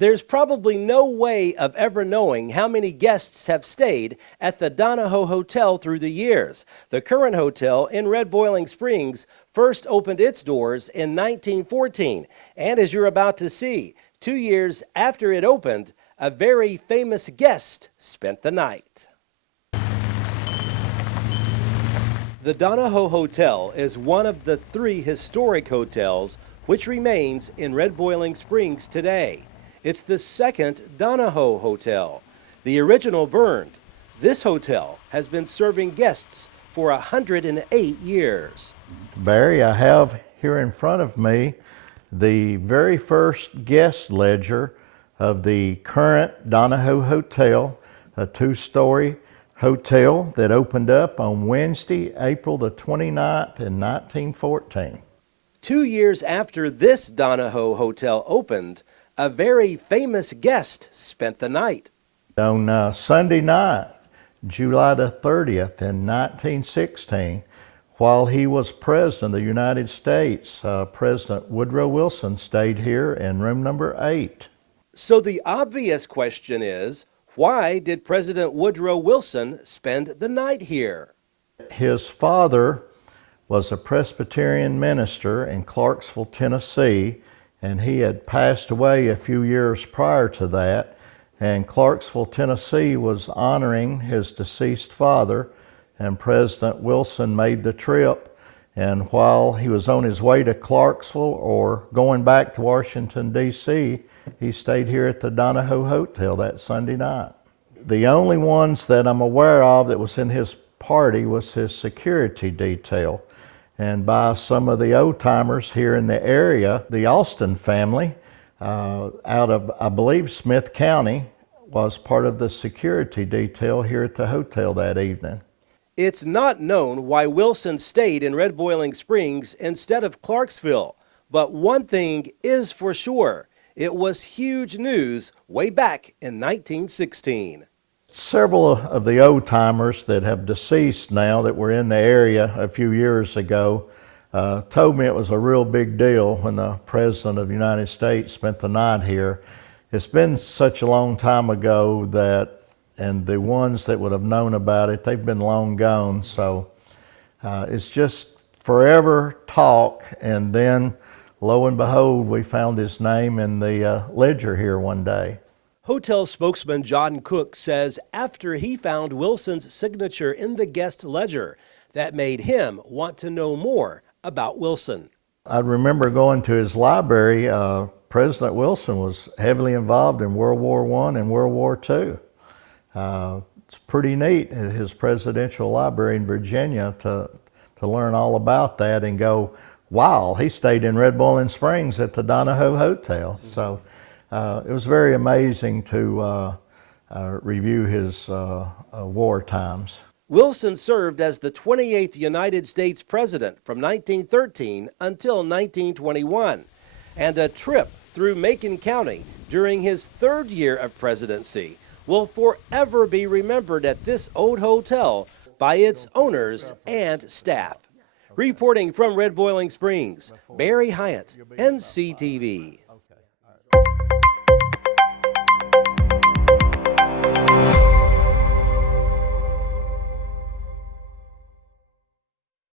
There's probably no way of ever knowing how many guests have stayed at the Donoho Hotel through the years. The current hotel in Red Boiling Springs first opened its doors in 1914. And as you're about to see, 2 years after it opened, a very famous guest spent the night. The Donoho Hotel is one of the 3 historic hotels which remains in Red Boiling Springs today. It's the second Donoho Hotel. The original burned. This hotel has been serving guests for 108 years. Barry, I have here in front of me the very first guest ledger of the current Donoho Hotel, a 2-story hotel that opened up on Wednesday, April the 29th in 1914. 2 years after this Donoho Hotel opened, a very famous guest spent the night. On Sunday night, July the 30th in 1916, while he was President of the United States, President Woodrow Wilson stayed here in room number 8. So the obvious question is, why did President Woodrow Wilson spend the night here? His father was a Presbyterian minister in Clarksville, Tennessee, and he had passed away a few years prior to that, and Clarksville, Tennessee was honoring his deceased father, and President Wilson made the trip, and while he was on his way to Clarksville or going back to Washington, D.C., he stayed here at the Donoho Hotel that Sunday night. The only ones that I'm aware of that was in his party was his security detail. And by some of the old-timers here in the area, the Austin family out of, I believe, Smith County was part of the security detail here at the hotel that evening. It's not known why Wilson stayed in Red Boiling Springs instead of Clarksville, but one thing is for sure, it was huge news way back in 1916. Several of the old-timers that have deceased now that were in the area a few years ago told me it was a real big deal when the President of the United States spent the night here. It's been such a long time ago that, and the ones that would have known about it, they've been long gone, so it's just forever talk, and then lo and behold, we found his name in the ledger here one day. Hotel spokesman John Cook says after he found Wilson's signature in the guest ledger, that made him want to know more about Wilson. I remember going to his library. President Wilson was heavily involved in World War I and World War II. It's pretty neat at his presidential library in Virginia to learn all about that and go, wow, he stayed in Red Boiling Springs at the Donoho Hotel. So it was very amazing to review his war times. Wilson served as the 28th United States President from 1913 until 1921, and a trip through Macon County during his 3rd year of presidency will forever be remembered at this old hotel by its owners and staff. Reporting from Red Boiling Springs, Barry Hyatt, NCTV.